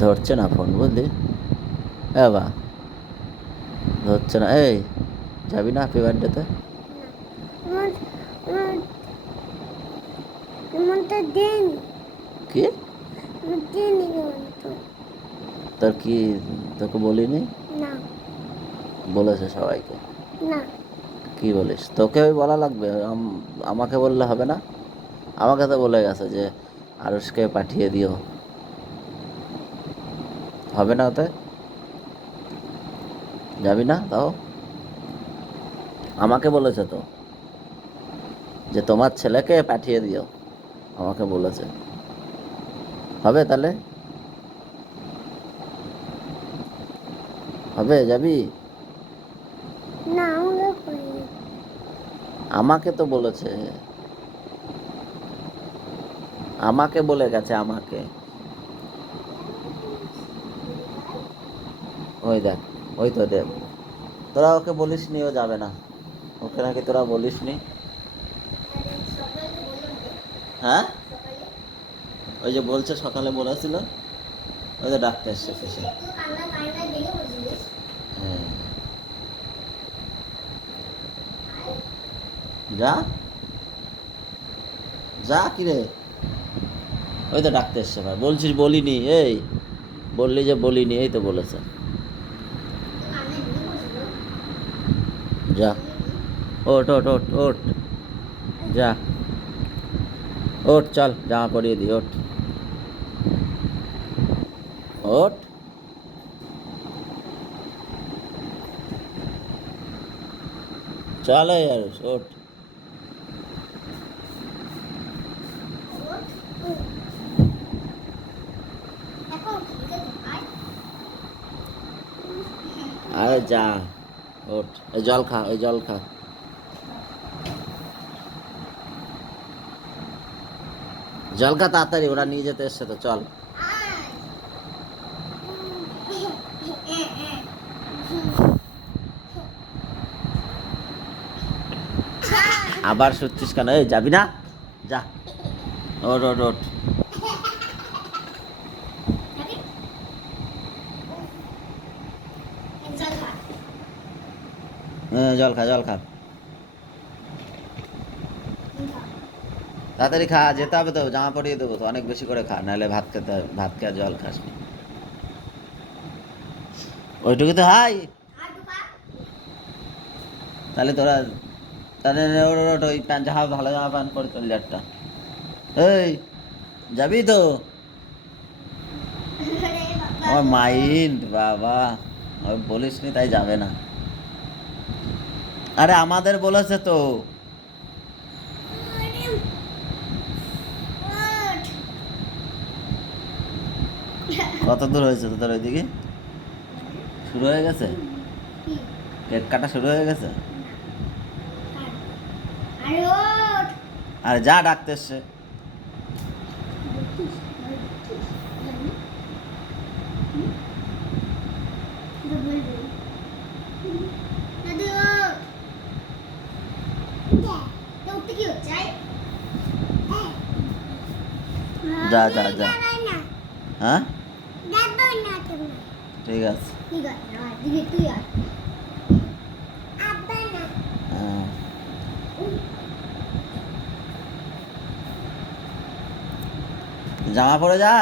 ধরছে না ফোন বুঝলি? এ ধরছে না, এই, যাবি না হ্যাপি বার্থডেতে কি? তোর কি, তোকে বলিনি? বলেছে সবাইকে। কি বলিস? তোকে ওই বলা লাগবে, আম- আমাকে বললে হবে না? আমাকে তো বলে গেছে যে আরুষকে পাঠিয়ে দিও। হবে না ওতে? যাবি না তাও? আমাকে বলেছে তো যে তোমার ছেলেকে পাঠিয়ে দিও। আমাকে বলেছে। হবে তাহলে? হবে যাবি? না আমাকে আমাকে তো বলেছে। আমাকে বলে গেছে আমাকে। ওই দেখ, ওই তো দেখ। তোরা ওকে বলিস নি, ও যাবে না। ওকে নাকি তোরা বলিস নি? হ্যাঁ? ওই যে বলছে, সকালে বলেছিল। ওই যে ডাক্তার এসছে এসে হ্যাঁ। যা। যা কি রে? ওই তো ডাকতে এসছে ভাই বলছিস বলিনি, এই। বললি যে বলিনি, এই তো বলেছে। যা ওট ওট ওট ওট যা ওট চল জামা পরিয়ে দি ওট ওট চল এই আর ওট আরে যা ওঠ, এই জল খা ওই জল খা। জল খা তাড়াতাড়ি, ওরা নিয়ে যেতে এসছে তো, চল। আবার শুচ্ছিস কেন? এই, যাবি না? যা। ওট ওট ওট হ্যাঁ, জল খা জল খা। তাড়াতাড়ি খা যেতে হবে তো জামা পরিয়ে দেবো তো অনেক বেশি করে খা নাহলে ভাত খেতে। ভাত খেয়ে জল খাস নি ওইটুকু তো হাই। তাহলে তোরা তাহলে ওর ওই প্যান্ট জামা ভালো জামা প্যান্ট পরে চল একটা এই যাবি তো? আমার মাইন্ড বাবা আমি বলিস নি তাই যাবে না। আরে আমাদের বলেছে তো। কত দূর হয়েছে তোদের ওইদিকে? শুরু হয়ে গেছে? কেক কাটা শুরু হয়ে গেছে? আরে আর যা ডাকতে এসছে দাদু ওঠ উঠতে কি হচ্ছে যা, যা, যা। হ্যাঁ ঠিক আছে হ্যাঁ। জামা পরে যা